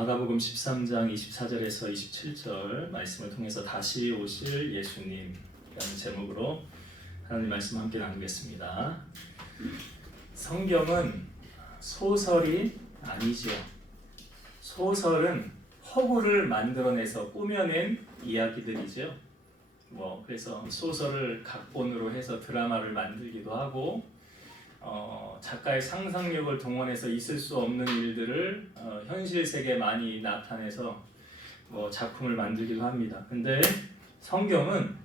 마가복음 13장 24절에서 27절 말씀을 통해서 다시 오실 예수님이라는 제목으로 하나님 말씀 함께 나누겠습니다. 성경은 소설이 아니죠. 소설은 허구를 만들어내서 꾸며낸 이야기들이죠. 그래서 소설을 각본으로 해서 드라마를 만들기도 하고 작가의 상상력을 동원해서 있을 수 없는 일들을 현실 세계에 많이 나타내서 작품을 만들기도 합니다. 근데 성경은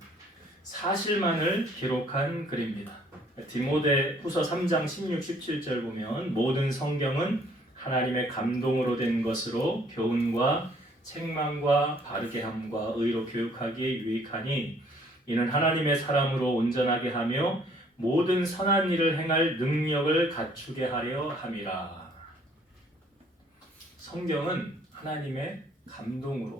사실만을 기록한 글입니다. 디모데 후서 3장 16, 17절 보면 모든 성경은 하나님의 감동으로 된 것으로 교훈과 책망과 바르게 함과 의로 교육하기에 유익하니 이는 하나님의 사람으로 온전하게 하며 모든 선한 일을 행할 능력을 갖추게 하려 함이라. 성경은 하나님의 감동을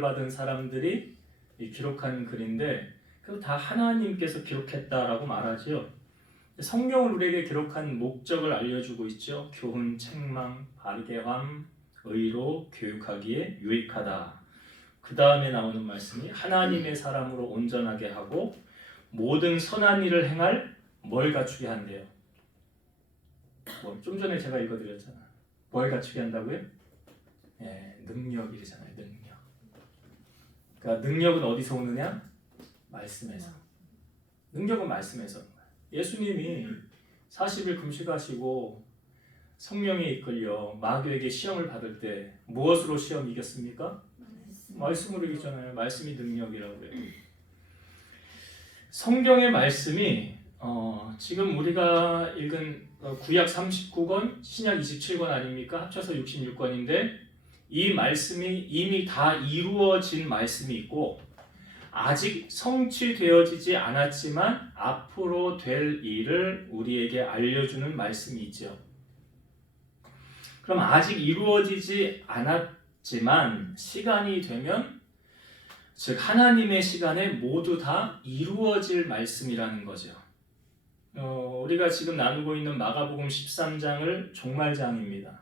받은 사람들이 기록한 글인데 그거 다 하나님께서 기록했다라고 말하죠. 성경을 우리에게 기록한 목적을 알려주고 있죠. 교훈, 책망, 바르게 함, 의로 교육하기에 유익하다. 그 다음에 나오는 말씀이 하나님의 사람으로 온전하게 하고 모든 선한 일을 행할 뭘 갖추게 한대요. 좀 전에 제가 읽어드렸잖아요. 뭘 갖추게 한다고요? 능력이잖아요. 능력. 그러니까 능력은 어디서 오느냐? 말씀에서. 능력은 말씀에서. 예수님이 40일 금식하시고 성령에 이끌려 마귀에게 시험을 받을 때 무엇으로 시험 이겼습니까? 말씀으로 이기잖아요. 말씀이 능력이라고 해요. 성경의 말씀이 지금 우리가 읽은 구약 39권, 신약 27권 아닙니까? 합쳐서 66권인데 이 말씀이 이미 다 이루어진 말씀이 있고 아직 성취되어지지 않았지만 앞으로 될 일을 우리에게 알려주는 말씀이 있죠. 그럼 아직 이루어지지 않았지만 시간이 되면 즉 하나님의 시간에 모두 다 이루어질 말씀이라는 거죠. 우리가 지금 나누고 있는 마가복음 13장을 종말장입니다.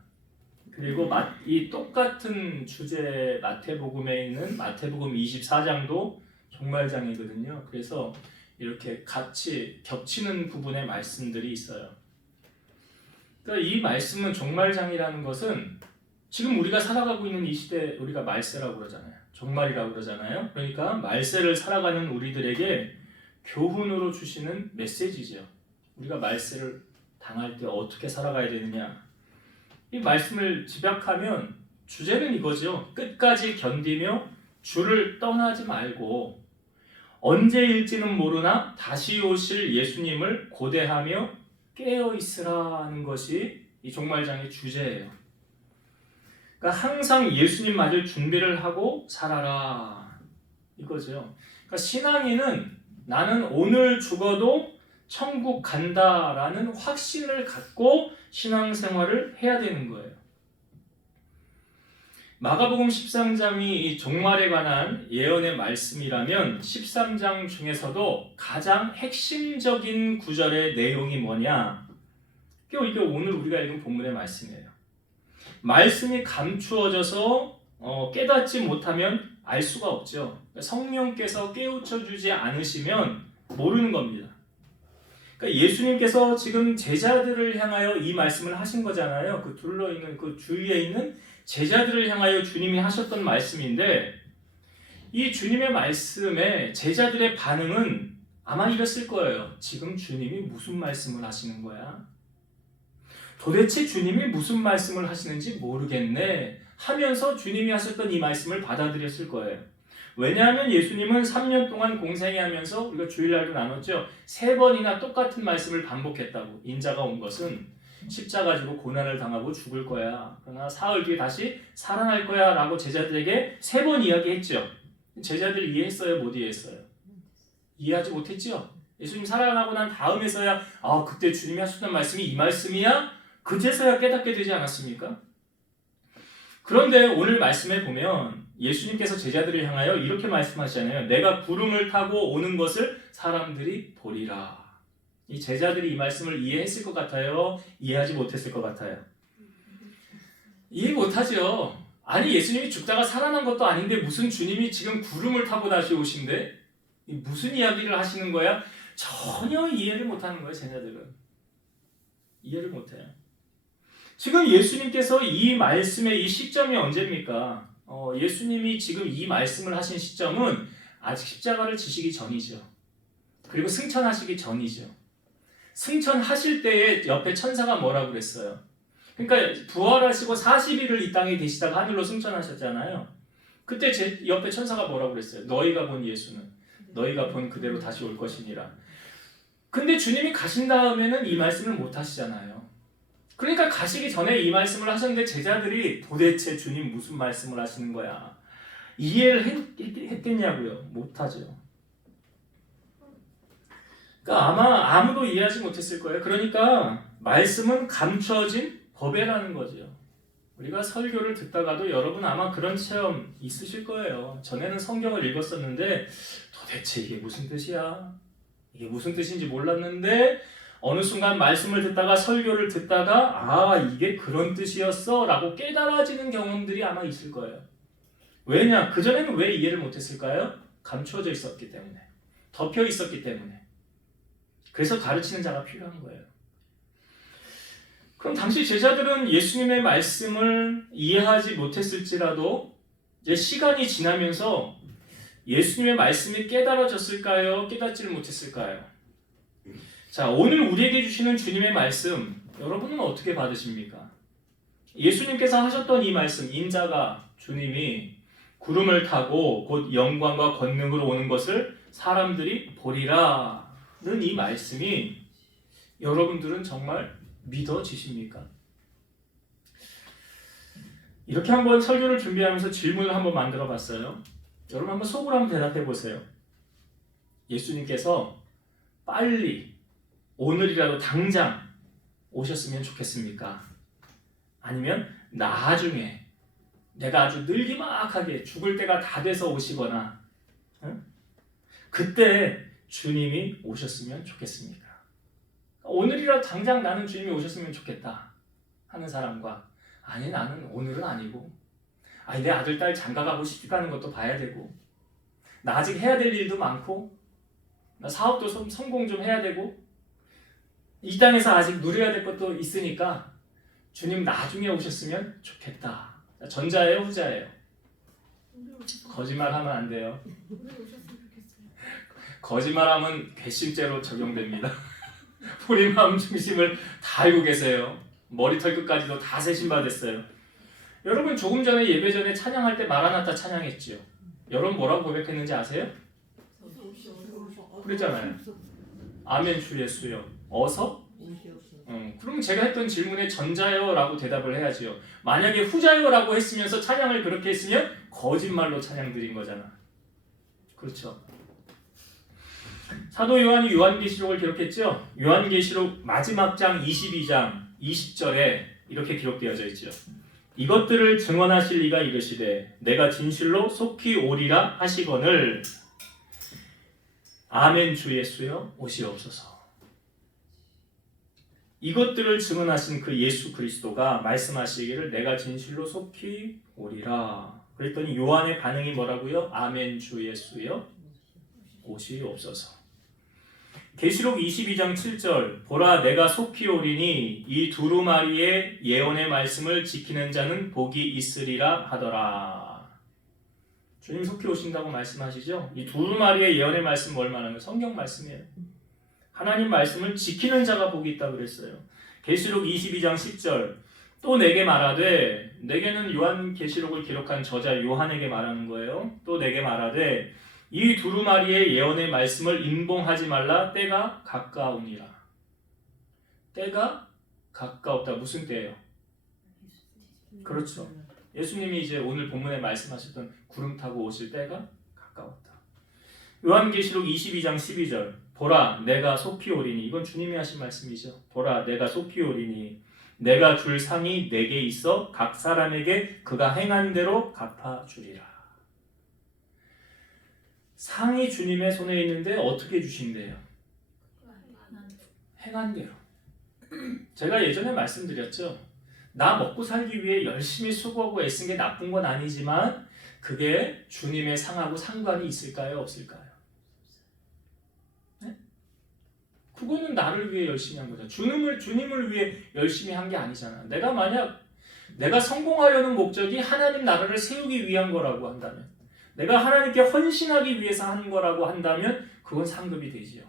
그리고 이 똑같은 주제 마태복음에 있는 마태복음 24장도 종말장이거든요. 그래서 이렇게 같이 겹치는 부분의 말씀들이 있어요. 그러니까 이 말씀은 종말장이라는 것은 지금 우리가 살아가고 있는 이 시대 우리가 말세라고 그러잖아요. 종말이라고 그러잖아요. 그러니까 말세를 살아가는 우리들에게 교훈으로 주시는 메시지죠. 우리가 말세를 당할 때 어떻게 살아가야 되느냐. 이 말씀을 집약하면 주제는 이거죠. 끝까지 견디며 주를 떠나지 말고 언제일지는 모르나 다시 오실 예수님을 고대하며 깨어있으라는 것이 이 종말장의 주제예요. 그러니까 항상 예수님 맞을 준비를 하고 살아라 이거죠. 그러니까 신앙인은 나는 오늘 죽어도 천국 간다라는 확신을 갖고 신앙생활을 해야 되는 거예요. 마가복음 13장이 이 종말에 관한 예언의 말씀이라면 13장 중에서도 가장 핵심적인 구절의 내용이 뭐냐? 이게 오늘 우리가 읽은 본문의 말씀이에요. 말씀이 감추어져서 깨닫지 못하면 알 수가 없죠. 성령께서 깨우쳐 주지 않으시면 모르는 겁니다. 그러니까 예수님께서 지금 제자들을 향하여 이 말씀을 하신 거잖아요. 그 둘러있는 그 주위에 있는 제자들을 향하여 주님이 하셨던 말씀인데 이 주님의 말씀에 제자들의 반응은 아마 이랬을 거예요. 지금 주님이 무슨 말씀을 하시는 거야? 도대체 주님이 무슨 말씀을 하시는지 모르겠네 하면서 주님이 하셨던 이 말씀을 받아들였을 거예요. 왜냐하면 예수님은 3년 동안 공생애하면서 우리가 주일날도 나눴죠. 3번이나 똑같은 말씀을 반복했다고. 인자가 온 것은 십자가 지고 고난을 당하고 죽을 거야. 그러나 사흘 뒤에 다시 살아날 거야 라고 제자들에게 3번 이야기했죠. 제자들 이해했어요? 못 이해했어요? 이해하지 못했죠. 예수님 살아나고 난 다음에서야 그때 주님이 하셨던 말씀이 이 말씀이야? 그제서야 깨닫게 되지 않았습니까? 그런데 오늘 말씀에 보면 예수님께서 제자들을 향하여 이렇게 말씀하시잖아요. 내가 구름을 타고 오는 것을 사람들이 보리라. 이 제자들이 이 말씀을 이해했을 것 같아요? 이해하지 못했을 것 같아요? 이해 못하죠. 아니 예수님이 죽다가 살아난 것도 아닌데 무슨 주님이 지금 구름을 타고 다시 오신대? 무슨 이야기를 하시는 거야? 전혀 이해를 못하는 거예요. 제자들은 이해를 못해요. 지금 예수님께서 이 말씀의 이 시점이 언제입니까? 예수님이 지금 이 말씀을 하신 시점은 아직 십자가를 지시기 전이죠. 그리고 승천하시기 전이죠. 승천하실 때에 옆에 천사가 뭐라고 그랬어요? 그러니까 부활하시고 40일을 이 땅에 계시다가 하늘로 승천하셨잖아요. 그때 제 옆에 천사가 뭐라고 그랬어요? 너희가 본 예수는 너희가 본 그대로 다시 올 것이니라. 근데 주님이 가신 다음에는 이 말씀을 못 하시잖아요. 그러니까 가시기 전에 이 말씀을 하셨는데 제자들이 도대체 주님 무슨 말씀을 하시는 거야? 이해를 했겠냐고요? 못하죠. 그러니까 아마 아무도 이해하지 못했을 거예요. 그러니까 말씀은 감춰진 법이라는 거죠. 우리가 설교를 듣다가도 여러분 아마 그런 체험 있으실 거예요. 전에는 성경을 읽었었는데 도대체 이게 무슨 뜻이야? 이게 무슨 뜻인지 몰랐는데 어느 순간 말씀을 듣다가 설교를 듣다가 아 이게 그런 뜻이었어 라고 깨달아지는 경험들이 아마 있을 거예요. 왜냐? 그전에는 왜 이해를 못했을까요? 감춰져 있었기 때문에, 덮여 있었기 때문에. 그래서 가르치는 자가 필요한 거예요. 그럼 당시 제자들은 예수님의 말씀을 이해하지 못했을지라도 이제 시간이 지나면서 예수님의 말씀이 깨달아졌을까요? 깨닫지를 못했을까요? 자, 오늘 우리에게 주시는 주님의 말씀 여러분은 어떻게 받으십니까? 예수님께서 하셨던 이 말씀, 인자가 주님이 구름을 타고 곧 영광과 권능으로 오는 것을 사람들이 보리라는 이 말씀이 여러분들은 정말 믿어지십니까? 이렇게 한번 설교를 준비하면서 질문을 한번 만들어 봤어요. 여러분 한번 속으로 한번 대답해 보세요. 예수님께서 빨리 오늘이라도 당장 오셨으면 좋겠습니까? 아니면 나중에 내가 아주 늘기막하게 죽을 때가 다 돼서 오시거나 그때 주님이 오셨으면 좋겠습니까? 오늘이라도 당장 나는 주님이 오셨으면 좋겠다 하는 사람과 아니 나는 오늘은 아니고 아니 내 아들 딸 장가가고 시집가는 것도 봐야 되고 나 아직 해야 될 일도 많고 나 사업도 좀 성공 좀 해야 되고 이 땅에서 아직 누려야 될 것도 있으니까 주님 나중에 오셨으면 좋겠다. 전자예요, 후자예요? 거짓말하면 안 돼요. 거짓말하면 괘씸죄로 적용됩니다. 우리 마음 중심을 다 알고 계세요. 머리털 끝까지도 다 세신받았어요. 여러분 조금 전에 예배 전에 찬양할 때 마라나타 찬양했죠. 여러분 뭐라고 고백했는지 아세요? 그랬잖아요. 아멘 주 예수여 어서? 그럼 제가 했던 질문에 전자요 라고 대답을 해야지요. 만약에 후자요 라고 했으면서 찬양을 그렇게 했으면 거짓말로 찬양 드린 거잖아. 그렇죠. 사도 요한이 요한계시록을 기록했죠. 요한계시록 마지막 장 22장 20절에 이렇게 기록되어져 있죠. 이것들을 증언하실 이가 이르시되 내가 진실로 속히 오리라 하시거늘 아멘 주 예수여 오시옵소서. 이것들을 증언하신 그 예수 그리스도가 말씀하시기를 내가 진실로 속히 오리라. 그랬더니 요한의 반응이 뭐라고요? 아멘 주 예수여 오시옵소서. 계시록 22장 7절 보라 내가 속히 오리니 이 두루마리의 예언의 말씀을 지키는 자는 복이 있으리라 하더라. 주님 속히 오신다고 말씀하시죠? 이 두루마리의 예언의 말씀 뭘 말하는 거예요? 성경 말씀이에요. 하나님 말씀을 지키는 자가 복이 있다고 그랬어요. 계시록 22장 10절 또 내게 말하되 내게는 요한계시록을 기록한 저자 요한에게 말하는 거예요. 또 내게 말하되 이 두루마리의 예언의 말씀을 인봉하지 말라 때가 가까우니라. 때가 가까웠다. 무슨 때예요? 그렇죠. 예수님이 이제 오늘 본문에 말씀하셨던 구름 타고 오실 때가 가까웠다. 요한계시록 22장 12절 보라 내가 속히 오리니 이건 주님이 하신 말씀이죠. 보라 내가 속히 오리니 내가 줄 상이 내게 있어 각 사람에게 그가 행한 대로 갚아주리라. 상이 주님의 손에 있는데 어떻게 주신대요? 행한 대로. 제가 예전에 말씀드렸죠. 나 먹고 살기 위해 열심히 수고하고 애쓴 게 나쁜 건 아니지만 그게 주님의 상하고 상관이 있을까요? 없을까요? 네? 그거는 나를 위해 열심히 한 거잖아. 주님을 위해 열심히 한 게 아니잖아. 내가 성공하려는 목적이 하나님 나라를 세우기 위한 거라고 한다면, 내가 하나님께 헌신하기 위해서 하는 거라고 한다면 그건 상급이 되지요.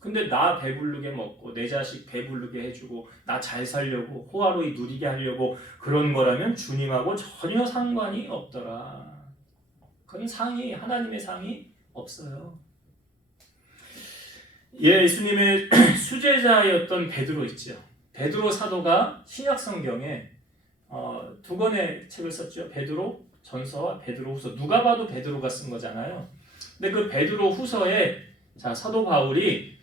근데 나 배부르게 먹고 내 자식 배부르게 해주고 나 잘 살려고 호화로이 누리게 하려고 그런 거라면 주님하고 전혀 상관이 없더라. 그건 하나님의 상이 없어요. 예수님의 수제자였던 베드로 있죠. 베드로 사도가 신약 성경에 두 권의 책을 썼죠. 베드로 전서와 베드로 후서. 누가 봐도 베드로가 쓴 거잖아요. 근데 그 베드로 후서에 사도 바울이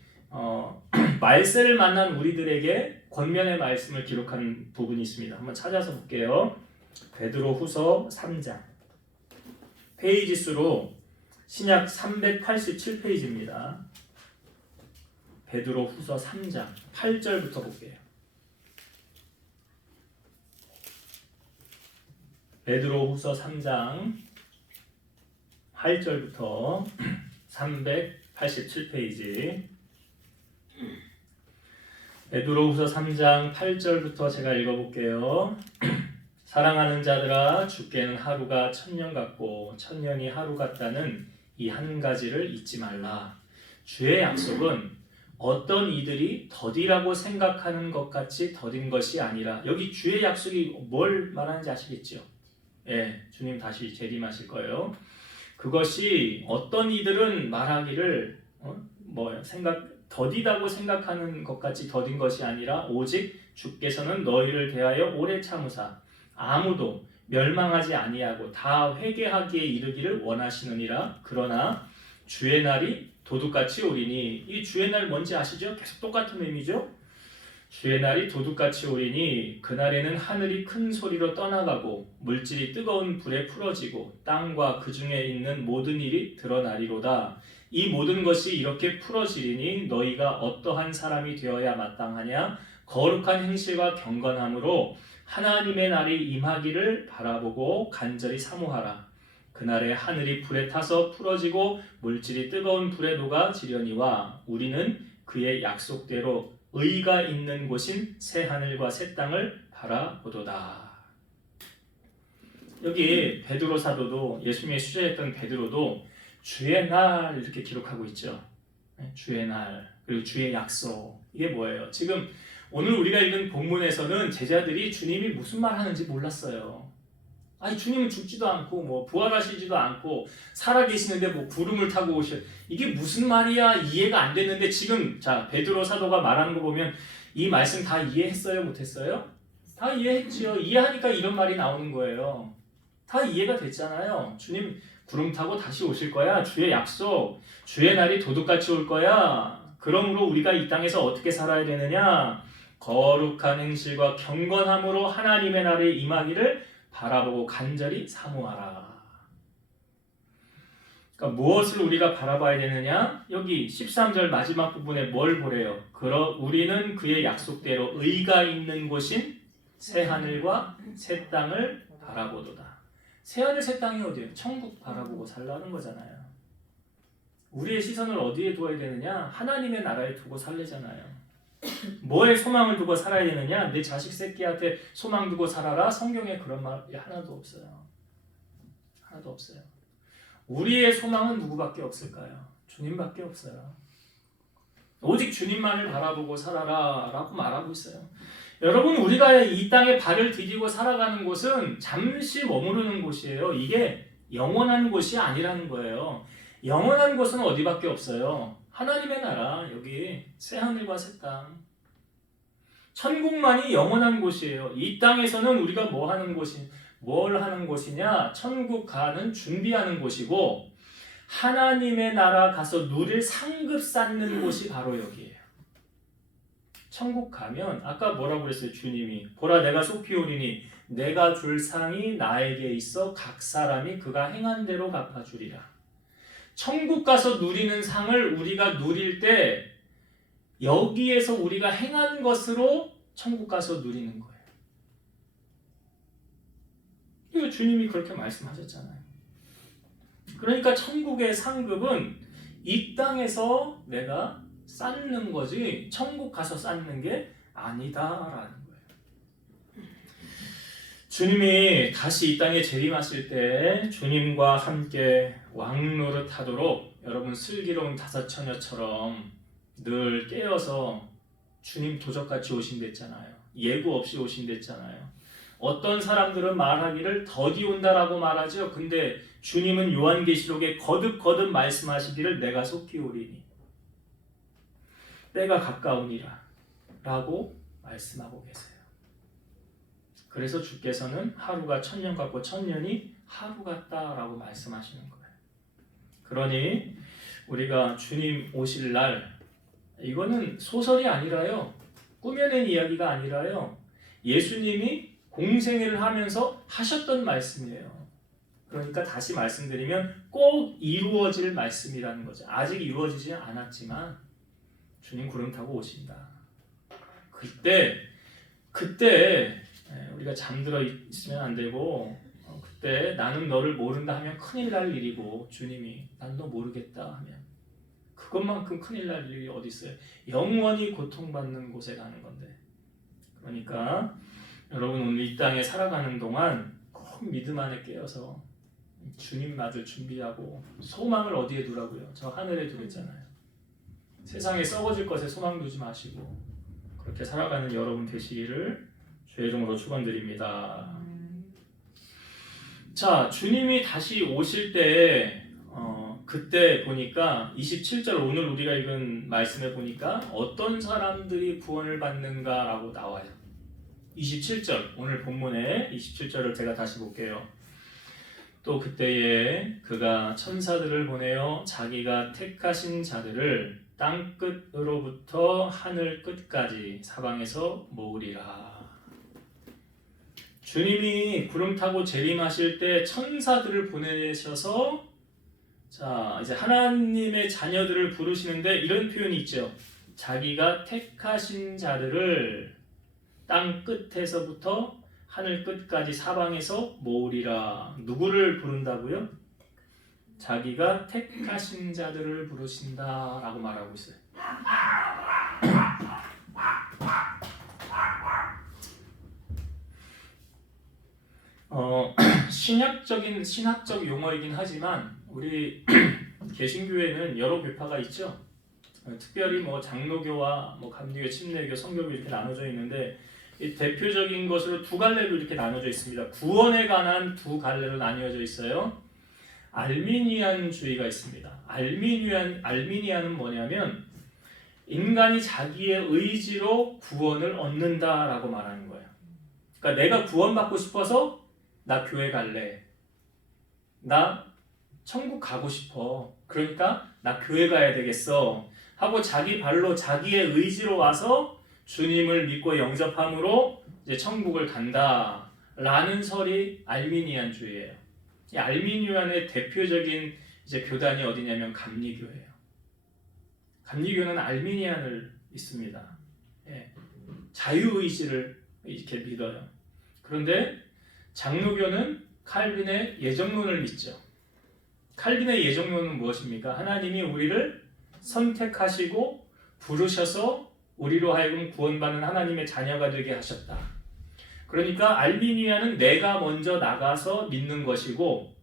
말세를 만난 우리들에게 권면의 말씀을 기록한 부분이 있습니다. 한번 찾아서 볼게요. 베드로 후서 3장. 페이지 수로 신약 387페이지입니다. 베드로 후서 3장 8절부터 볼게요. 베드로 후서 3장 8절부터 387페이지. 베드로후서 3장 8절부터 제가 읽어볼게요. 사랑하는 자들아, 주께는 하루가 1000년 같고 1000년이 하루 같다는 이 한 가지를 잊지 말라. 주의 약속은 어떤 이들이 더디라고 생각하는 것 같이 더딘 것이 아니라, 여기 주의 약속이 뭘 말하는지 아시겠죠? 예, 주님 다시 재림하실 거예요. 그것이 어떤 이들은 말하기를 더디다고 생각하는 것 같이 더딘 것이 아니라 오직 주께서는 너희를 대하여 오래 참으사 아무도 멸망하지 아니하고 다 회개하기에 이르기를 원하시느니라. 그러나 주의 날이 도둑같이 오리니, 이 주의 날 뭔지 아시죠? 계속 똑같은 의미죠. 주의 날이 도둑같이 오리니 그날에는 하늘이 큰 소리로 떠나가고 물질이 뜨거운 불에 풀어지고 땅과 그 중에 있는 모든 일이 드러나리로다. 이 모든 것이 이렇게 풀어지리니 너희가 어떠한 사람이 되어야 마땅하냐? 거룩한 행실과 경건함으로 하나님의 날이 임하기를 바라보고 간절히 사모하라. 그날에 하늘이 불에 타서 풀어지고 물질이 뜨거운 불에 녹아지려니와 우리는 그의 약속대로 의가 있는 곳인 새 하늘과 새 땅을 바라보도다. 여기 베드로 사도도, 예수님의 수제했던 베드로도 주의 날 이렇게 기록하고 있죠. 주의 날, 그리고 주의 약속. 이게 뭐예요? 지금 오늘 우리가 읽은 본문에서는 제자들이 주님이 무슨 말 하는지 몰랐어요. 아니, 주님은 죽지도 않고 부활하시지도 않고 살아계시는데 구름을 타고 이게 무슨 말이야? 이해가 안 됐는데, 지금 베드로 사도가 말하는 거 보면 이 말씀 다 이해했어요? 못했어요? 다 이해했죠. 이해하니까 이런 말이 나오는 거예요. 다 이해가 됐잖아요. 주님 구름 타고 다시 오실 거야. 주의 약속, 주의 날이 도둑같이 올 거야. 그러므로 우리가 이 땅에서 어떻게 살아야 되느냐? 거룩한 행실과 경건함으로 하나님의 날이 임하기를 바라보고 간절히 사모하라. 그러니까 무엇을 우리가 바라봐야 되느냐? 여기 13절 마지막 부분에 뭘 보래요? 우리는 그의 약속대로 의가 있는 곳인 새 하늘과 새 땅을 바라보도다. 새 하늘 새 땅이 어디예요? 천국 바라보고 살라는 거잖아요. 우리의 시선을 어디에 두어야 되느냐? 하나님의 나라에 두고 살래잖아요. 뭐에 소망을 두고 살아야 되느냐? 내 자식 새끼한테 소망 두고 살아라. 성경에 그런 말이 하나도 없어요. 하나도 없어요. 우리의 소망은 누구밖에 없을까요? 주님밖에 없어요. 오직 주님만을 바라보고 살아라 라고 말하고 있어요. 여러분, 우리가 이 땅에 발을 디디고 살아가는 곳은 잠시 머무르는 곳이에요. 이게 영원한 곳이 아니라는 거예요. 영원한 곳은 어디밖에 없어요? 하나님의 나라, 여기 새하늘과 새 땅. 천국만이 영원한 곳이에요. 이 땅에서는 우리가 뭘 하는 곳이냐? 천국 가는 준비하는 곳이고, 하나님의 나라 가서 누릴 상급 쌓는 곳이 바로 여기예요. 천국 가면 아까 뭐라고 그랬어요? 주님이 보라 내가 속히 오리니 내가 줄 상이 나에게 있어 각 사람이 그가 행한 대로 갚아주리라. 천국 가서 누리는 상을 우리가 누릴 때 여기에서 우리가 행한 것으로 천국 가서 누리는 거예요. 주님이 그렇게 말씀하셨잖아요. 그러니까 천국의 상급은 이 땅에서 내가 쌓는 거지 천국 가서 쌓는 게 아니다라는 거예요. 주님이 다시 이 땅에 재림하실 때 주님과 함께 왕노릇하도록 여러분 슬기로운 다섯 처녀처럼 늘 깨어서 주님 도적같이 오신댔잖아요. 예고 없이 오신댔잖아요. 어떤 사람들은 말하기를 더디 온다라고 말하죠. 근데 주님은 요한계시록에 거듭거듭 말씀하시기를 내가 속히 오리니 때가 가까우니라 라고 말씀하고 계세요. 그래서 주께서는 하루가 1000년 같고 1000년이 하루 같다라고 말씀하시는 거예요. 그러니 우리가 주님 오실 날, 이거는 소설이 아니라요, 꾸며낸 이야기가 아니라요, 예수님이 공생애를 하면서 하셨던 말씀이에요. 그러니까 다시 말씀드리면 꼭 이루어질 말씀이라는 거죠. 아직 이루어지지 않았지만 주님 구름 타고 오신다. 그때 우리가 잠들어 있으면 안 되고, 그때 나는 너를 모른다 하면 큰일 날 일이고, 주님이 난 너 모르겠다 하면 그것만큼 큰일 날 일이 어디 있어요? 영원히 고통받는 곳에 가는 건데. 그러니까 여러분 오늘 이 땅에 살아가는 동안 꼭 믿음 안에 깨어서 주님 맞을 준비하고, 소망을 어디에 두라고요? 저 하늘에 두랬잖아요. 세상에 썩어질 것에 소망 두지 마시고 그렇게 살아가는 여러분 되시기를 주의 이름으로 축원드립니다. 자, 주님이 다시 오실 때 그때 보니까 27절, 오늘 우리가 읽은 말씀에 보니까 어떤 사람들이 구원을 받는가라고 나와요. 27절, 오늘 본문에 27절을 제가 다시 볼게요. 또 그때에 그가 천사들을 보내어 자기가 택하신 자들을 땅 끝으로부터 하늘 끝까지 사방에서 모으리라. 주님이 구름 타고 재림하실 때 천사들을 보내셔서 자, 이제 하나님의 자녀들을 부르시는데 이런 표현이 있죠. 자기가 택하신 자들을 땅 끝에서부터 하늘 끝까지 사방에서 모으리라. 누구를 부른다고요? 자기가 택하신 자들을 부르신다라고 말하고 있어요. 신학적 용어이긴 하지만 우리 개신교회는 여러 교파가 있죠. 특별히 뭐 장로교와 뭐 감리교, 침례교, 성교교 이렇게 나눠져 있는데 이 대표적인 것으로 두 갈래로 이렇게 나눠져 있습니다. 구원에 관한 두 갈래로 나뉘어져 있어요. 알미니안주의가 있습니다. 알미니안은 뭐냐면 인간이 자기의 의지로 구원을 얻는다라고 말하는 거예요. 그러니까 내가 구원받고 싶어서 나 교회 갈래. 나 천국 가고 싶어. 그러니까 나 교회 가야 되겠어. 하고 자기 발로 자기의 의지로 와서 주님을 믿고 영접함으로 이제 천국을 간다라는 설이 알미니안주의예요. 이 알미니안의 대표적인 이제 교단이 어디냐면 감리교예요. 감리교는 알미니안을 믿습니다. 예. 자유의지를 이렇게 믿어요. 그런데 장로교는 칼빈의 예정론을 믿죠. 칼빈의 예정론은 무엇입니까? 하나님이 우리를 선택하시고 부르셔서 우리로 하여금 구원받는 하나님의 자녀가 되게 하셨다. 그러니까 알미니안은 내가 먼저 나가서 믿는 것이고,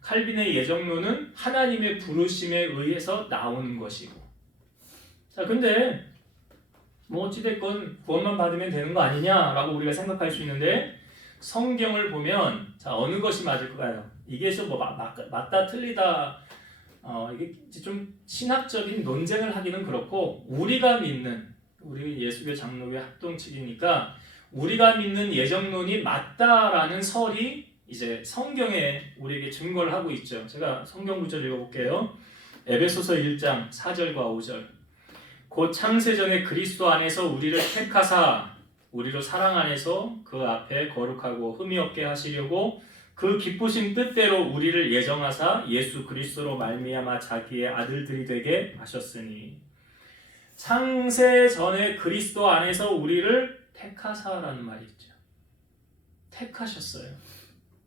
칼빈의 예정론은 하나님의 부르심에 의해서 나오는 것이고. 자, 근데 뭐 어찌됐건 구원만 받으면 되는 거 아니냐라고 우리가 생각할 수 있는데, 성경을 보면 자, 어느 것이 맞을까요? 이게 뭐 맞다 틀리다, 이게 좀 신학적인 논쟁을 하기는 그렇고, 우리가 믿는, 우리 예수교 장로교 합동측이니까 우리가 믿는 예정론이 맞다라는 설이 이제 성경에 우리에게 증거를 하고 있죠. 제가 성경 구절 읽어볼게요. 에베소서 1장 4절과 5절. 곧 창세전에 그리스도 안에서 우리를 택하사 우리로 사랑 안에서 그 앞에 거룩하고 흠이 없게 하시려고 그 기쁘신 뜻대로 우리를 예정하사 예수 그리스도로 말미암아 자기의 아들들이 되게 하셨으니. 창세전에 그리스도 안에서 우리를 택하사라는 말이 있죠. 택하셨어요.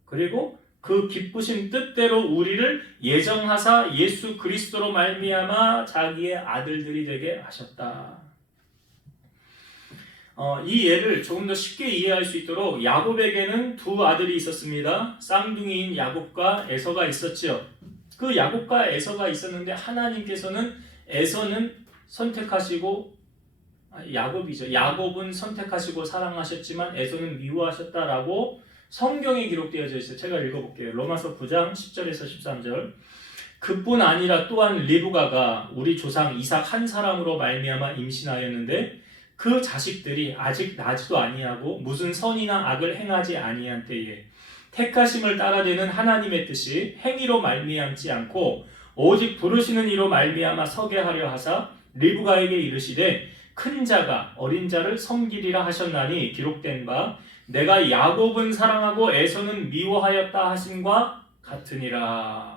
그리고 그 기쁘신 뜻대로 우리를 예정하사 예수 그리스도로 말미암아 자기의 아들들이 되게 하셨다. 이 예를 조금 더 쉽게 이해할 수 있도록 야곱에게는 두 아들이 있었습니다. 쌍둥이인 야곱과 에서가 있었지요. 그 야곱과 에서가 있었는데 하나님께서는 에서는 선택하시고 야곱이죠. 야곱은 선택하시고 사랑하셨지만 에서는 미워하셨다라고 성경에 기록되어져 있어요. 제가 읽어볼게요. 로마서 9장 10절에서 13절. 그뿐 아니라 또한 리브가가 우리 조상 이삭 한 사람으로 말미암아 임신하였는데 그 자식들이 아직 나지도 아니하고 무슨 선이나 악을 행하지 아니한 때에 택하심을 따라되는 하나님의 뜻이 행위로 말미암지 않고 오직 부르시는 이로 말미암아 서게 하려 하사 리브가에게 이르시되 큰 자가 어린 자를 섬기리라 하셨나니 기록된 바 내가 야곱은 사랑하고 에서는 미워하였다 하심과 같으니라.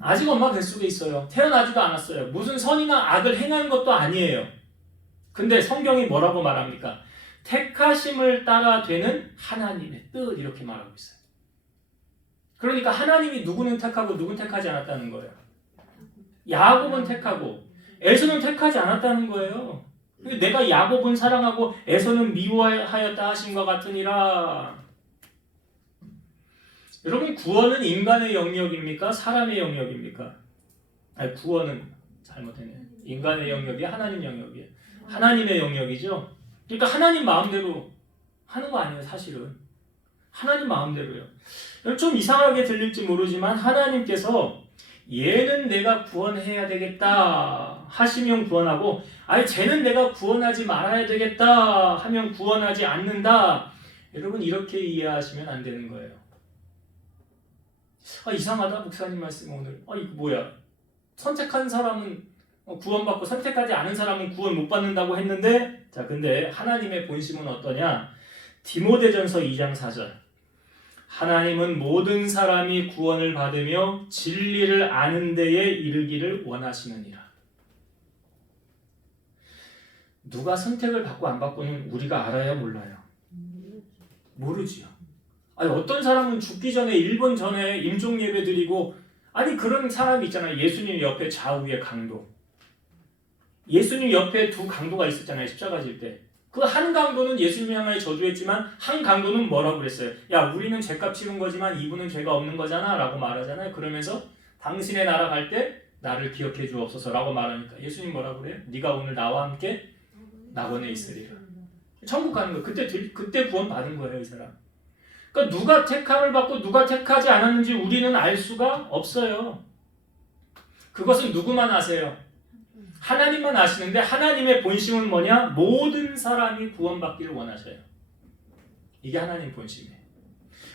아직 엄마 뱃속에 있어요. 태어나지도 않았어요. 무슨 선이나 악을 행한 것도 아니에요. 근데 성경이 뭐라고 말합니까? 택하심을 따라 되는 하나님의 뜻 이렇게 말하고 있어요. 그러니까 하나님이 누구는 택하고 누구는 택하지 않았다는 거예요. 야곱은 택하고 에서는 택하지 않았다는 거예요. 내가 야곱은 사랑하고 에서는 미워하였다 하심과 같으니라. 여러분 구원은 인간의 영역입니까? 사람의 영역입니까? 아니, 구원은 잘못했네요. 인간의 영역이 하나님 영역이에요. 하나님의 영역이죠. 그러니까 하나님 마음대로 하는 거 아니에요. 사실은 하나님 마음대로요. 좀 이상하게 들릴지 모르지만 하나님께서 얘는 내가 구원해야 되겠다 하시면 구원하고 아니 쟤는 내가 구원하지 말아야 되겠다 하면 구원하지 않는다. 여러분 이렇게 이해하시면 안 되는 거예요. 이상하다 목사님 말씀 오늘 이거 뭐야 선택한 사람은 구원받고 선택하지 않은 사람은 구원 못 받는다고 했는데 자 근데 하나님의 본심은 어떠냐. 디모데전서 2장 4절 하나님은 모든 사람이 구원을 받으며 진리를 아는 데에 이르기를 원하시느니라. 누가 선택을 받고 안 받고는 우리가 알아요 몰라요? 모르지요. 아니 어떤 사람은 죽기 전에 1분 전에 임종 예배 드리고 아니 그런 사람이 있잖아요. 예수님 옆에 좌우에 강도. 예수님 옆에 두 강도가 있었잖아요. 십자가 질 때. 그 한 강도는 예수님 향하여 저주했지만 한 강도는 뭐라고 그랬어요? 야 우리는 죄값 치른 거지만 이분은 죄가 없는 거잖아 라고 말하잖아요. 그러면서 당신의 나라 갈 때 나를 기억해 주옵소서 라고 말하니까 예수님 뭐라고 그래요? 네가 오늘 나와 함께 낙원에 있으리라. 천국 가는 거예요. 그때 구원 받은 거예요 이 사람. 그러니까 누가 택함을 받고 누가 택하지 않았는지 우리는 알 수가 없어요. 그것은 누구만 아세요? 하나님만 아시는데 하나님의 본심은 뭐냐? 모든 사람이 구원받기를 원하셔요. 이게 하나님 본심이에요.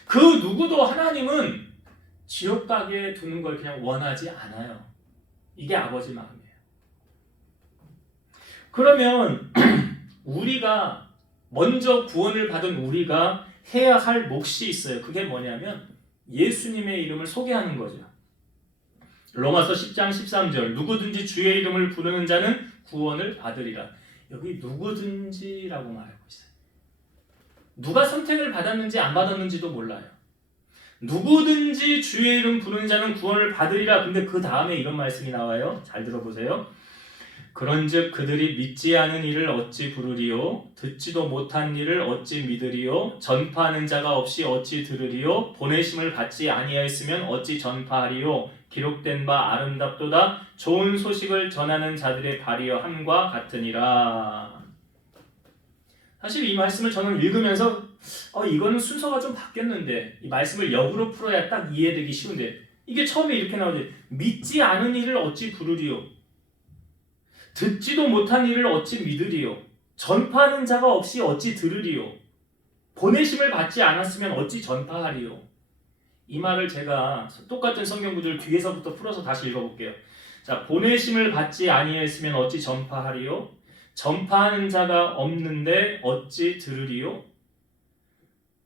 그 누구도 하나님은 지옥 가게 두는 걸 그냥 원하지 않아요. 이게 아버지 마음이에요. 그러면 우리가 먼저 구원을 받은 우리가 해야 할 몫이 있어요. 그게 뭐냐면 예수님의 이름을 소개하는 거죠. 로마서 10장 13절 누구든지 주의 이름을 부르는 자는 구원을 받으리라. 여기 누구든지라고 말하고 있어요. 누가 선택을 받았는지 안 받았는지도 몰라요. 누구든지 주의 이름 부르는 자는 구원을 받으리라. 근데 그 다음에 이런 말씀이 나와요. 잘 들어보세요. 그런즉 그들이 믿지 않은 이를 어찌 부르리요? 듣지도 못한 이를 어찌 믿으리요? 전파하는 자가 없이 어찌 들으리요? 보내심을 받지 아니하였으면 어찌 전파하리요? 기록된 바 아름답도다 좋은 소식을 전하는 자들의 발이여 함과 같으니라. 사실 이 말씀을 저는 읽으면서 이거는 순서가 좀 바뀌었는데 이 말씀을 역으로 풀어야 딱 이해되기 쉬운데 이게 처음에 이렇게 나오지. 믿지 않은 이를 어찌 부르리요? 듣지도 못한 이를 어찌 믿으리요? 전파하는 자가 없이 어찌 들으리요? 보내심을 받지 않았으면 어찌 전파하리요? 이 말을 제가 똑같은 성경 구절 뒤에서부터 풀어서 다시 읽어볼게요. 자, 보내심을 받지 아니했으면 어찌 전파하리요? 전파하는 자가 없는데 어찌 들으리요?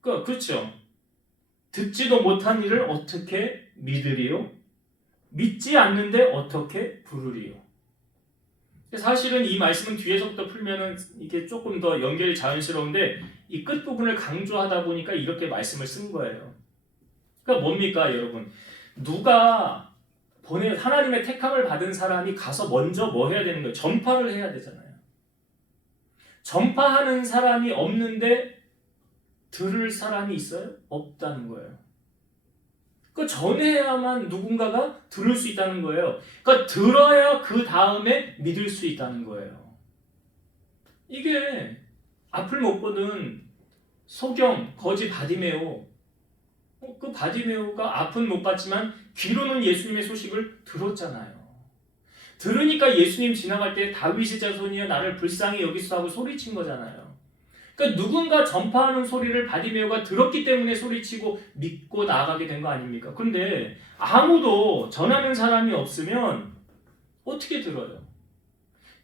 그렇죠. 듣지도 못한 일을 어떻게 믿으리요? 믿지 않는데 어떻게 부르리요? 사실은 이 말씀은 뒤에서부터 풀면은 이게 조금 더 연결이 자연스러운데 이 끝부분을 강조하다 보니까 이렇게 말씀을 쓴 거예요. 그러니까 뭡니까 여러분? 누가 하나님의 택함을 받은 사람이 가서 먼저 뭐 해야 되는 거예요? 전파를 해야 되잖아요. 전파하는 사람이 없는데 들을 사람이 있어요? 없다는 거예요. 그러니까 전해야만 누군가가 들을 수 있다는 거예요. 그러니까 들어야 그 다음에 믿을 수 있다는 거예요. 이게 앞을 못 보는 소경, 거지 바디메오. 그 바디메오가 앞은 못 봤지만 귀로는 예수님의 소식을 들었잖아요. 들으니까 예수님 지나갈 때 다윗의 자손이여 나를 불쌍히 여기소 하고 소리친 거잖아요. 그러니까 누군가 전파하는 소리를 바디메오가 들었기 때문에 소리치고 믿고 나아가게 된 거 아닙니까? 그런데 아무도 전하는 사람이 없으면 어떻게 들어요?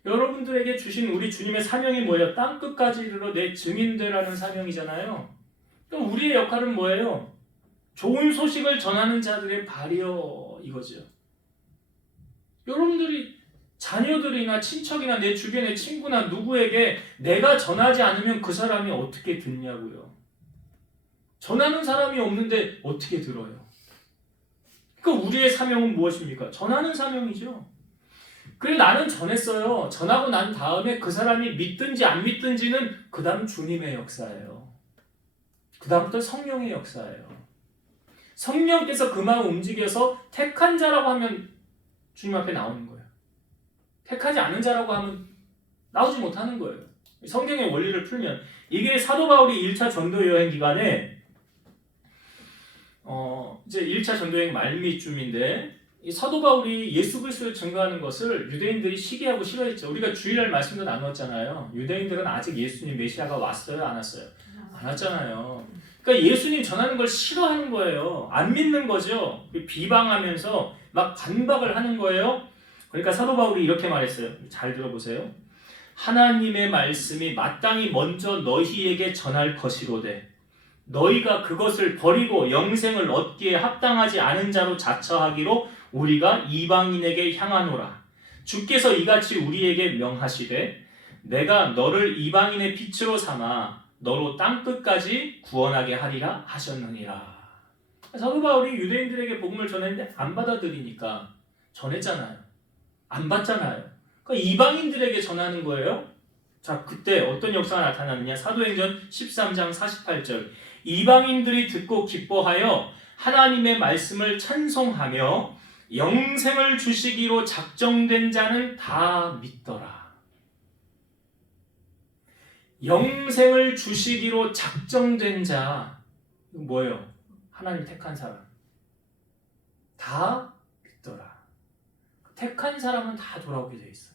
여러분들에게 주신 우리 주님의 사명이 뭐예요? 땅끝까지 이르러 내 증인 되라는 사명이잖아요. 그럼 우리의 역할은 뭐예요? 좋은 소식을 전하는 자들의 발이여 이거죠. 여러분들이 자녀들이나 친척이나 내 주변의 친구나 누구에게 내가 전하지 않으면 그 사람이 어떻게 듣냐고요. 전하는 사람이 없는데 어떻게 들어요? 그러니까 우리의 사명은 무엇입니까? 전하는 사명이죠. 그리고 나는 전했어요. 전하고 난 다음에 그 사람이 믿든지 안 믿든지는 그 다음 주님의 역사예요. 그 다음부터 성령의 역사예요. 성령께서 그 마음 움직여서 택한 자라고 하면 주님 앞에 나오는 거예요. 택하지 않은 자라고 하면 나오지 못하는 거예요. 성경의 원리를 풀면 이게 사도 바울이 1차 전도 여행 기간에 이제 1차 전도 여행 말미쯤인데 이 사도 바울이 예수 그리스도를 증거하는 것을 유대인들이 시기하고 싫어했죠. 우리가 주일날 말씀도 나눴잖아요. 유대인들은 아직 예수님 메시아가 왔어요, 안 왔어요? 안 왔잖아요. 그러니까 예수님 전하는 걸 싫어하는 거예요. 안 믿는 거죠. 비방하면서 막 반박을 하는 거예요. 그러니까 사도 바울이 이렇게 말했어요. 잘 들어보세요. 하나님의 말씀이 마땅히 먼저 너희에게 전할 것이로되 너희가 그것을 버리고 영생을 얻기에 합당하지 않은 자로 자처하기로 우리가 이방인에게 향하노라. 주께서 이같이 우리에게 명하시되 내가 너를 이방인의 빛으로 삼아 너로 땅끝까지 구원하게 하리라 하셨느니라. 사도 바울이 유대인들에게 복음을 전했는데 안 받아들이니까 전했잖아요. 안 받잖아요. 그러니까 이방인들에게 전하는 거예요. 자, 그때 어떤 역사가 나타나느냐? 사도행전 13장 48절. 이방인들이 듣고 기뻐하여 하나님의 말씀을 찬송하며 영생을 주시기로 작정된 자는 다 믿더라. 영생을 주시기로 작정된 자, 이거 뭐예요? 하나님 택한 사람. 다 믿더라. 택한 사람은 다 돌아오게 돼 있어.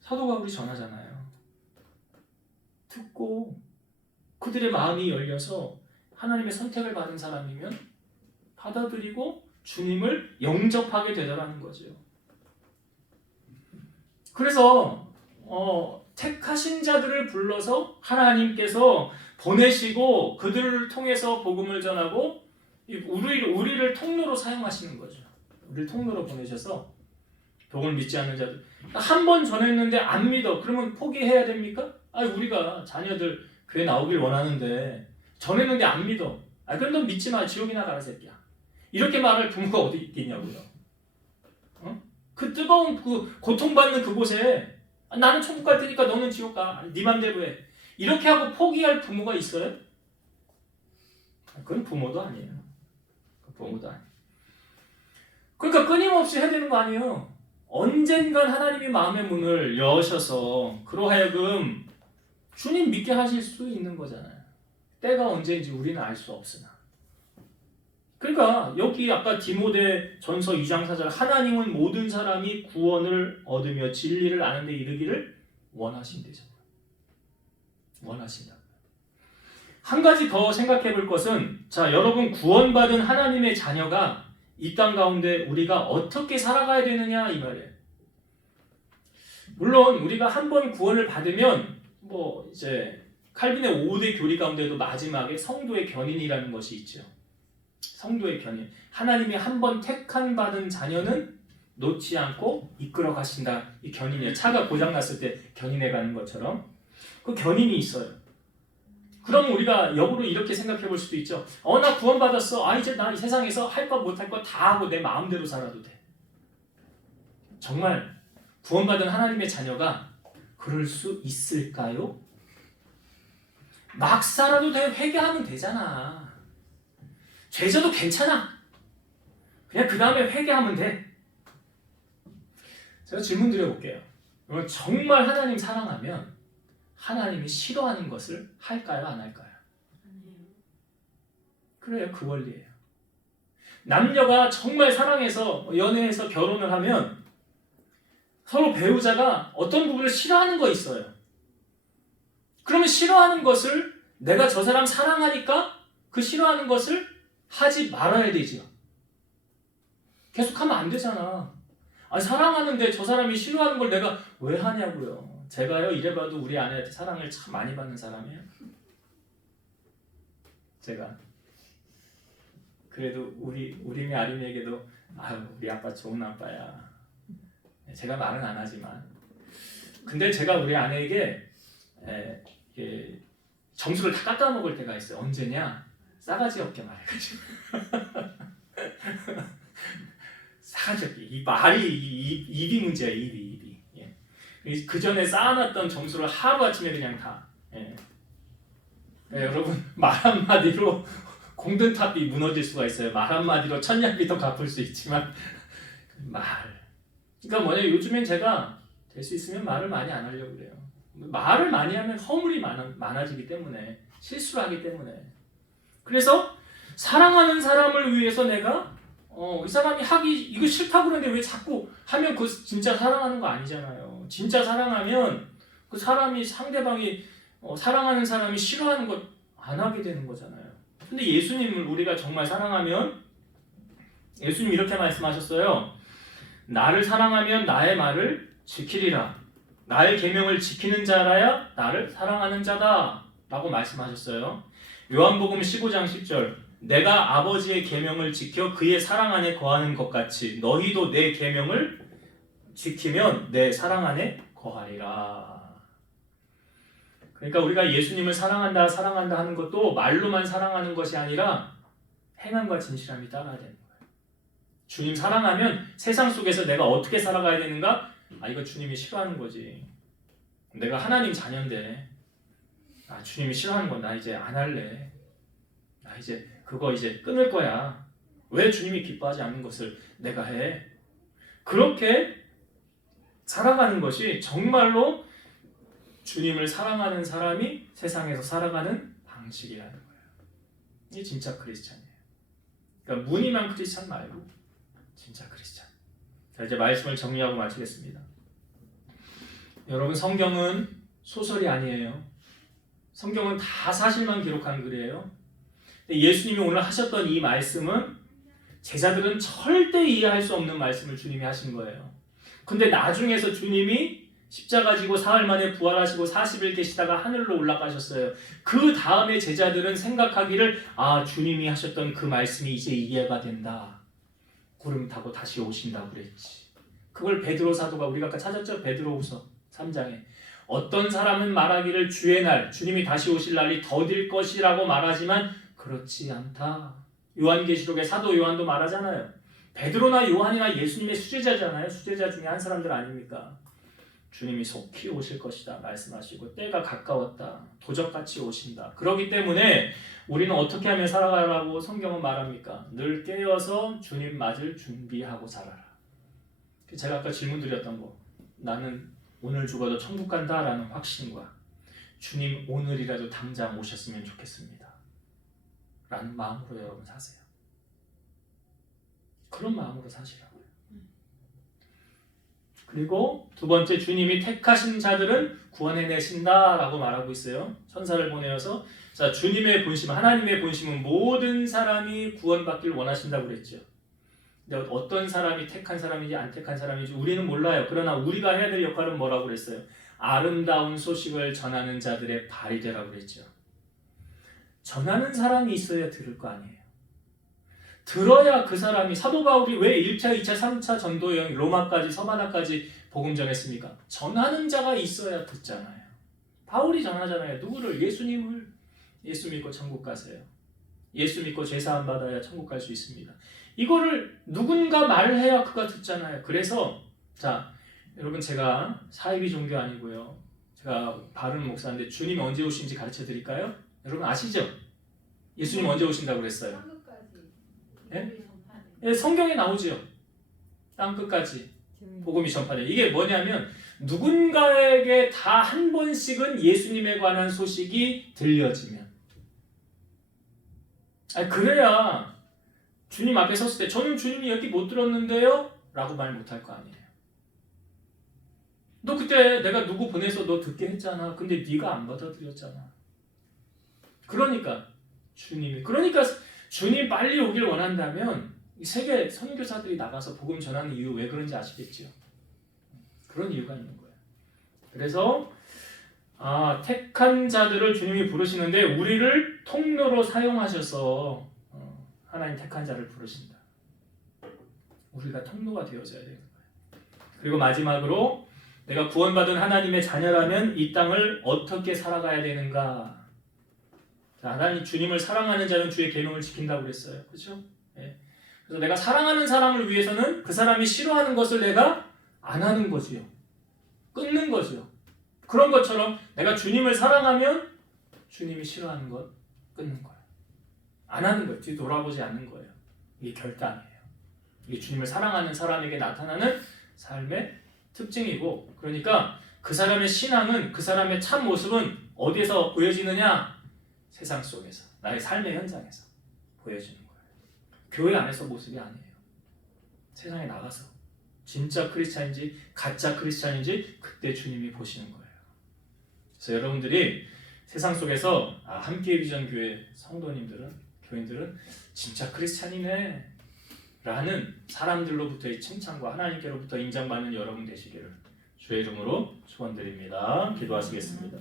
사도 바울이 전하잖아요. 듣고 그들의 마음이 열려서 하나님의 선택을 받은 사람이면 받아들이고 주님을 영접하게 되더라는 거죠. 그래서 택하신 자들을 불러서 하나님께서 보내시고 그들을 통해서 복음을 전하고 우리를 통로로 사용하시는 거죠. 우리를 통로로 보내셔서 복음을 믿지 않는 자들 한 번 전했는데 안 믿어. 그러면 포기해야 됩니까? 우리가 자녀들 교회 나오길 원하는데 전했는데 안 믿어. 그럼 넌 믿지 마. 지옥이나 가라 새끼야. 이렇게 말할 부모가 어디 있겠냐고요. 그 뜨거운 그 고통받는 그곳에 나는 천국 갈 테니까 너는 지옥 가. 네 맘대로 해. 이렇게 하고 포기할 부모가 있어요? 그건 부모도 아니에요. 부모도 아니에요. 그러니까 끊임없이 해야 되는 거 아니에요. 언젠간 하나님이 마음의 문을 여셔서 그러하여금 주님 믿게 하실 수 있는 거잖아요. 때가 언제인지 우리는 알 수 없으나. 그러니까 여기 아까 디모데 전서 2장 4절 하나님은 모든 사람이 구원을 얻으며 진리를 아는 데 이르기를 원하신대잖아요. 원하신다. 한 가지 더 생각해 볼 것은 자, 여러분 구원받은 하나님의 자녀가 이 땅 가운데 우리가 어떻게 살아가야 되느냐 이 말이에요. 물론 우리가 한 번 구원을 받으면 이제 칼빈의 5대 교리 가운데도 마지막에 성도의 견인이라는 것이 있죠. 성도의 견인. 하나님이 한 번 택한 받은 자녀는 놓지 않고 이끌어 가신다. 이 견인이에요. 차가 고장 났을 때 견인해 가는 것처럼. 그 견인이 있어요. 그럼 우리가 역으로 이렇게 생각해 볼 수도 있죠. 나 구원받았어. 이제 나 이 세상에서 할 거 못할 거 다 하고 내 마음대로 살아도 돼. 정말 구원받은 하나님의 자녀가 그럴 수 있을까요? 막 살아도 돼. 회개하면 되잖아. 죄져도 괜찮아. 그냥 그 다음에 회개하면 돼. 제가 질문 드려볼게요. 여러분, 정말 하나님 사랑하면 하나님이 싫어하는 것을 할까요? 안 할까요? 그래요. 그 원리예요. 남녀가 정말 사랑해서 연애해서 결혼을 하면 서로 배우자가 어떤 부분을 싫어하는 거 있어요. 그러면 싫어하는 것을 내가 저 사람 사랑하니까 그 싫어하는 것을 하지 말아야 되지요. 계속하면 안 되잖아. 사랑하는데 저 사람이 싫어하는 걸 내가 왜 하냐고요. 제가요 이래봐도 우리 아내한테 사랑을 참 많이 받는 사람이에요. 제가 그래도 우리 아림에게도 우리 아빠 좋은 아빠야. 제가 말은 안 하지만 근데 제가 우리 아내에게 점수를 다 깎아 먹을 때가 있어요. 언제냐? 싸가지 없게 말해가지고 싸가지 없게 이 말이 입이 문제야. 입이 그 전에 쌓아놨던 점수를 하루아침에 그냥 다 여러분 말 한마디로 공든탑이 무너질 수가 있어요. 말 한마디로 천냥빚도 갚을 수 있지만 그러니까 뭐냐, 요즘엔 제가 될 수 있으면 말을 많이 안 하려고 그래요. 말을 많이 하면 허물이 많아지기 때문에, 실수를 하기 때문에. 그래서 사랑하는 사람을 위해서 내가 이 사람이 이거 싫다고 그러는데 왜 자꾸 하면 그거 진짜 사랑하는 거 아니잖아요. 진짜 사랑하면 그 사람이, 상대방이 사랑하는 사람이 싫어하는 것 안 하게 되는 거잖아요. 근데 예수님을 우리가 정말 사랑하면, 예수님 이렇게 말씀하셨어요. 나를 사랑하면 나의 말을 지키리라. 나의 계명을 지키는 자라야 나를 사랑하는 자다 라고 말씀하셨어요. 요한복음 15장 10절, 내가 아버지의 계명을 지켜 그의 사랑 안에 거하는 것 같이 너희도 내 계명을 지키면 내 사랑 안에 거하리라. 그러니까 우리가 예수님을 사랑한다 하는 것도 말로만 사랑하는 것이 아니라 행함과 진실함이 따라야 되는 거예요. 주님 사랑하면 세상 속에서 내가 어떻게 살아가야 되는가? 이거 주님이 싫어하는 거지. 내가 하나님 자녀인데 주님이 싫어하는 건 나 이제 안 할래. 나 이제 그거 이제 끊을 거야. 왜 주님이 기뻐하지 않는 것을 내가 해? 그렇게 살아가는 것이 정말로 주님을 사랑하는 사람이 세상에서 살아가는 방식이라는 거예요. 이게 진짜 크리스찬이에요. 그러니까 무늬만 크리스찬 말고 진짜 크리스찬. 자, 이제 말씀을 정리하고 마치겠습니다. 여러분, 성경은 소설이 아니에요. 성경은 다 사실만 기록한 글이에요. 예수님이 오늘 하셨던 이 말씀은 제자들은 절대 이해할 수 없는 말씀을 주님이 하신 거예요. 근데 나중에서 주님이 십자가 지고 사흘 만에 부활하시고 40일 계시다가 하늘로 올라가셨어요. 그 다음에 제자들은 생각하기를 주님이 하셨던 그 말씀이 이제 이해가 된다. 구름 타고 다시 오신다고 그랬지. 그걸 베드로 사도가, 우리가 아까 찾았죠? 베드로후서 3장에 어떤 사람은 말하기를 주의 날, 주님이 다시 오실 날이 더딜 것이라고 말하지만 그렇지 않다. 요한계시록에 사도 요한도 말하잖아요. 베드로나 요한이나 예수님의 수제자잖아요. 수제자 중에 한 사람들 아닙니까? 주님이 속히 오실 것이다 말씀하시고 때가 가까웠다. 도적같이 오신다. 그렇기 때문에 우리는 어떻게 하면 살아가라고 성경은 말합니까? 늘 깨어서 주님 맞을 준비하고 살아라. 제가 아까 질문 드렸던 거, 나는 오늘 죽어도 천국 간다라는 확신과 주님 오늘이라도 당장 오셨으면 좋겠습니다 라는 마음으로 여러분 사세요. 그런 마음으로 사시라고요. 그리고 두 번째, 주님이 택하신 자들은 구원해내신다라고 말하고 있어요. 천사를 보내어서, 자, 주님의 본심, 하나님의 본심은 모든 사람이 구원받기를 원하신다고 그랬죠. 근데 어떤 사람이 택한 사람인지 안 택한 사람인지 우리는 몰라요. 그러나 우리가 해야 될 역할은 뭐라고 그랬어요? 아름다운 소식을 전하는 자들의 발이 되라고 그랬죠. 전하는 사람이 있어야 들을 거 아니에요. 들어야 그 사람이, 사도 바울이 왜 1차, 2차, 3차 전도 여행 로마까지, 서바나까지 복음 전했습니까? 전하는 자가 있어야 듣잖아요. 바울이 전하잖아요. 누구를? 예수님을. 예수 믿고 천국 가세요. 예수 믿고 죄사함 받아야 천국 갈 수 있습니다. 이거를 누군가 말해야 그가 듣잖아요. 그래서 자, 여러분 제가 사이비 종교 아니고요. 제가 바른 목사인데 주님이 언제 오신지 가르쳐 드릴까요? 여러분 아시죠? 예수님 언제 오신다고 그랬어요? 예? 예, 성경에 나오죠. 땅 끝까지 복음이 전파돼. 이게 뭐냐면 누군가에게 다 한 번씩은 예수님에 관한 소식이 들려지면, 그래야 주님 앞에 섰을 때 저는 주님이 얘기 못 들었는데요? 라고 말 못할 거 아니에요. 너 그때 내가 누구 보내서 너 듣게 했잖아. 근데 네가 안 받아들였잖아. 그러니까 주님 빨리 오길 원한다면 이 세계 선교사들이 나가서 복음 전하는 이유 왜 그런지 아시겠죠? 그런 이유가 있는 거예요. 그래서 택한 자들을 주님이 부르시는데 우리를 통로로 사용하셔서 하나님 택한 자를 부르신다. 우리가 통로가 되어져야 되는 거예요. 그리고 마지막으로 내가 구원받은 하나님의 자녀라면 이 땅을 어떻게 살아가야 되는가? 자, 하나님 주님을 사랑하는 자는 주의 계명을 지킨다고 그랬어요. 그렇죠? 네. 그래서 내가 사랑하는 사람을 위해서는 그 사람이 싫어하는 것을 내가 안 하는 거지요. 끊는 거지요. 그런 것처럼 내가 주님을 사랑하면 주님이 싫어하는 것 끊는 거예요. 안 하는 거예요. 뒤돌아보지 않는 거예요. 이게 결단이에요. 이게 주님을 사랑하는 사람에게 나타나는 삶의 특징이고, 그러니까 그 사람의 신앙은, 그 사람의 참 모습은 어디에서 보여지느냐? 세상 속에서, 나의 삶의 현장에서 보여지는 거예요. 교회 안에서 모습이 아니에요. 세상에 나가서 진짜 크리스찬인지 가짜 크리스찬인지 그때 주님이 보시는 거예요. 그래서 여러분들이 세상 속에서 함께 비전 교회 성도님들은, 교인들은 진짜 크리스찬이네 라는 사람들로부터의 칭찬과 하나님께로부터 인정받는 여러분 되시기를 주의 이름으로 축원드립니다. 기도하시겠습니다.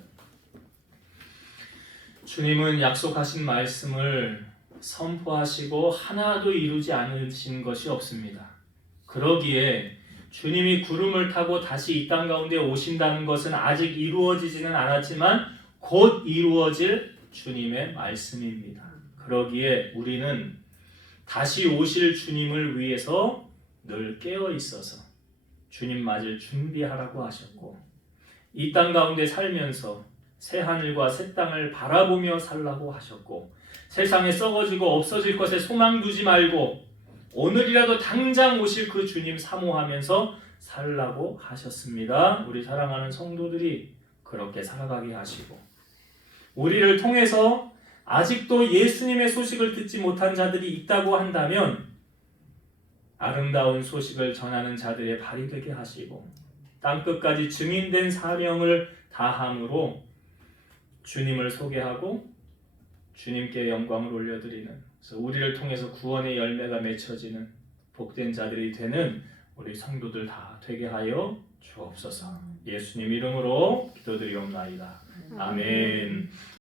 주님은 약속하신 말씀을 선포하시고 하나도 이루지 않으신 것이 없습니다. 그러기에 주님이 구름을 타고 다시 이 땅 가운데 오신다는 것은 아직 이루어지지는 않았지만 곧 이루어질 주님의 말씀입니다. 그러기에 우리는 다시 오실 주님을 위해서 늘 깨어 있어서 주님 맞을 준비하라고 하셨고, 이 땅 가운데 살면서 새 하늘과 새 땅을 바라보며 살라고 하셨고, 세상에 썩어지고 없어질 것에 소망 두지 말고 오늘이라도 당장 오실 그 주님 사모하면서 살라고 하셨습니다. 우리 사랑하는 성도들이 그렇게 살아가게 하시고, 우리를 통해서 아직도 예수님의 소식을 듣지 못한 자들이 있다고 한다면 아름다운 소식을 전하는 자들의 발이 되게 하시고, 땅끝까지 증인된 사명을 다함으로 주님을 소개하고 주님께 영광을 올려드리는, 그래서 우리를 통해서 구원의 열매가 맺혀지는 복된 자들이 되는 우리 성도들 다 되게 하여 주옵소서. 예수님 이름으로 기도드리옵나이다. 아멘.